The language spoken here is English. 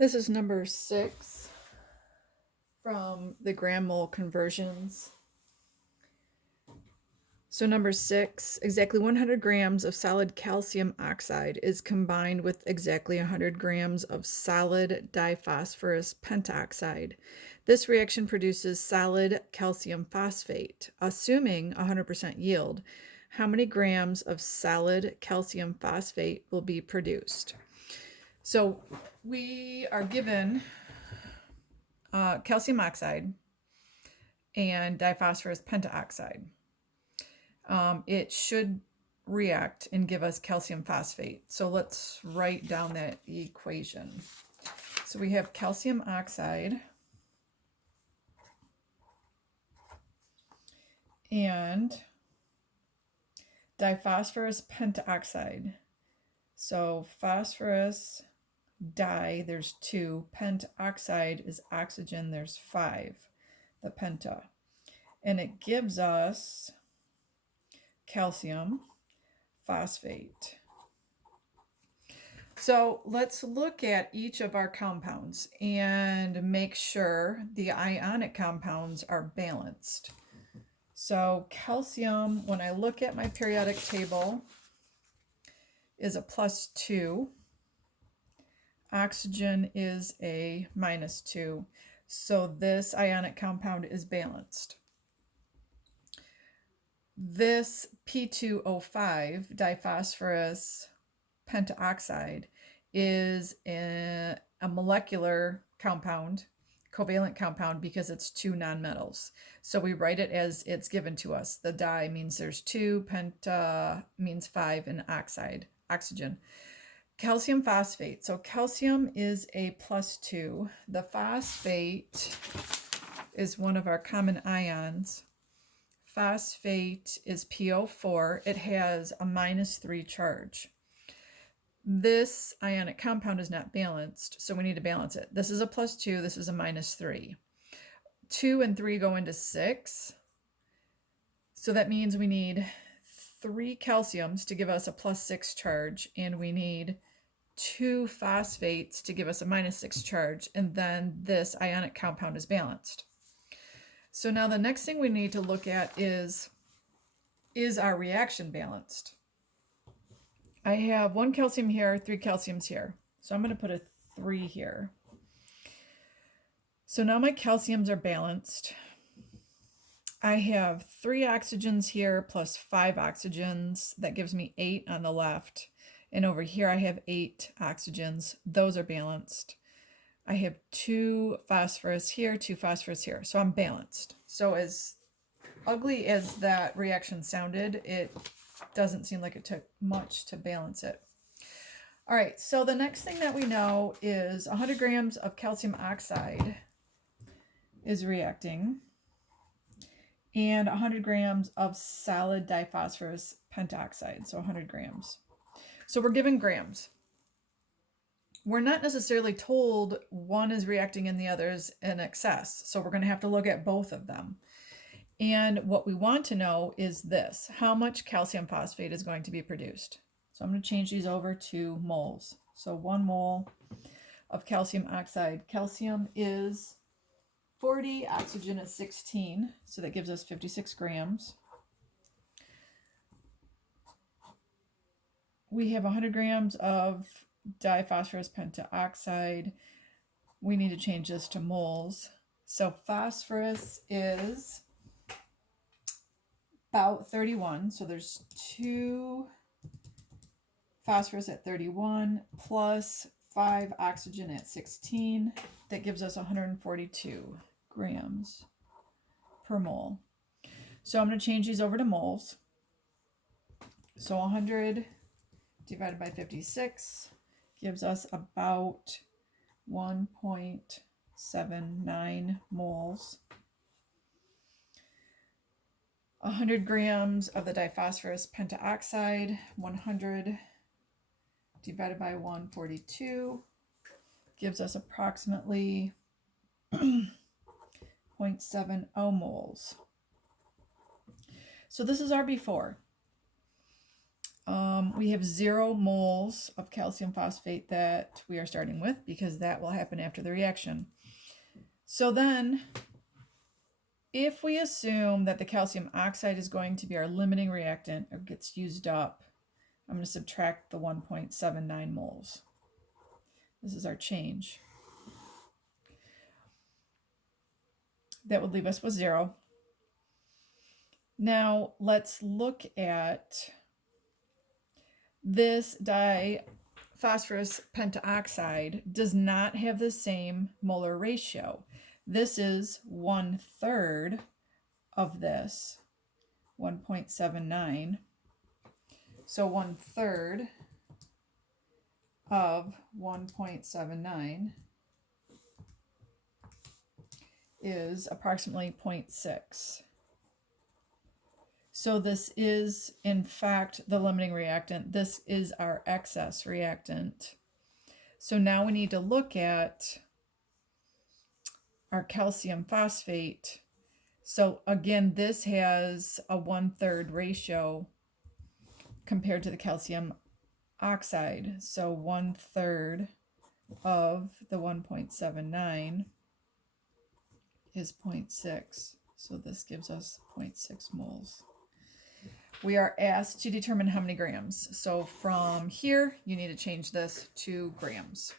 This is number 6 from the gram mole conversions. So number 6, exactly 100 grams of solid calcium oxide is combined with exactly 100 grams of solid diphosphorus pentoxide. This reaction produces solid calcium phosphate. Assuming 100% yield, how many grams of solid calcium phosphate will be produced? So we are given calcium oxide and diphosphorus pentaoxide. It should react and give us calcium phosphate. So let's write down that equation. So we have calcium oxide and diphosphorus pentaoxide. So phosphorus di, there's 2. Pentoxide is oxygen, there's 5, the penta. And it gives us calcium phosphate. So let's look at each of our compounds and make sure the ionic compounds are balanced. So calcium, when I look at my periodic table, is a +2. Oxygen is a -2. So this ionic compound is balanced. This P2O5, diphosphorus pentaoxide, is a molecular compound, covalent compound, because it's 2 nonmetals. So we write it as it's given to us. The di means there's 2, penta means 5, and oxide, oxygen. Calcium phosphate. So calcium is a +2. The phosphate is one of our common ions. Phosphate is PO4. It has a -3 charge. This ionic compound is not balanced, so we need to balance it. This is a +2, this is a -3. 2 and 3 go into 6. So that means we need 3 calciums to give us a +6 charge, and we need 2 phosphates to give us a -6 charge, and then this ionic compound is balanced. So now the next thing we need to look at is our reaction balanced? I have 1 calcium here, 3 calciums here. So I'm going to put a 3 here. So now my calciums are balanced. I have 3 oxygens here plus 5 oxygens. That gives me 8 on the left. And over here I have 8 oxygens. Those are balanced. I have 2 phosphorus here, 2 phosphorus here. So I'm balanced. So as ugly as that reaction sounded, it doesn't seem like it took much to balance it. All right, so the next thing that we know is 100 grams of calcium oxide is reacting, and 100 grams of solid diphosphorus pentaoxide, so 100 grams. So we're given grams. We're not necessarily told one is reacting and the other is in excess, so we're going to have to look at both of them. And what we want to know is this: how much calcium phosphate is going to be produced? So I'm going to change these over to moles. So 1 mole of calcium oxide. Calcium is 40, oxygen is 16, so that gives us 56 grams. We have 100 grams of diphosphorus pentaoxide. We need to change this to moles. So phosphorus is about 31, so there's 2 phosphorus at 31 plus 5 oxygen at 16. That gives us 142 grams per mole. So I'm going to change these over to moles. So 100 divided by 56 gives us about 1.79 moles. 100 grams of the diphosphorus pentaoxide, 100 divided by 142 gives us approximately 0.70 moles. So this is our before. We have 0 moles of calcium phosphate that we are starting with because that will happen after the reaction. So then, if we assume that the calcium oxide is going to be our limiting reactant or gets used up, I'm going to subtract the 1.79 moles. This is our change. That would leave us with 0. Now let's look at this diphosphorus pentaoxide does not have the same molar ratio. This is 1/3 of this, 1.79. So 1/3 of 1.79 is approximately 0.6. So this is, in fact, the limiting reactant. This is our excess reactant. So now we need to look at our calcium phosphate. So again, this has a 1/3 ratio compared to the calcium oxide. So 1/3 of the 1.79 is 0.6. So this gives us 0.6 moles. We are asked to determine how many grams. So from here, you need to change this to grams.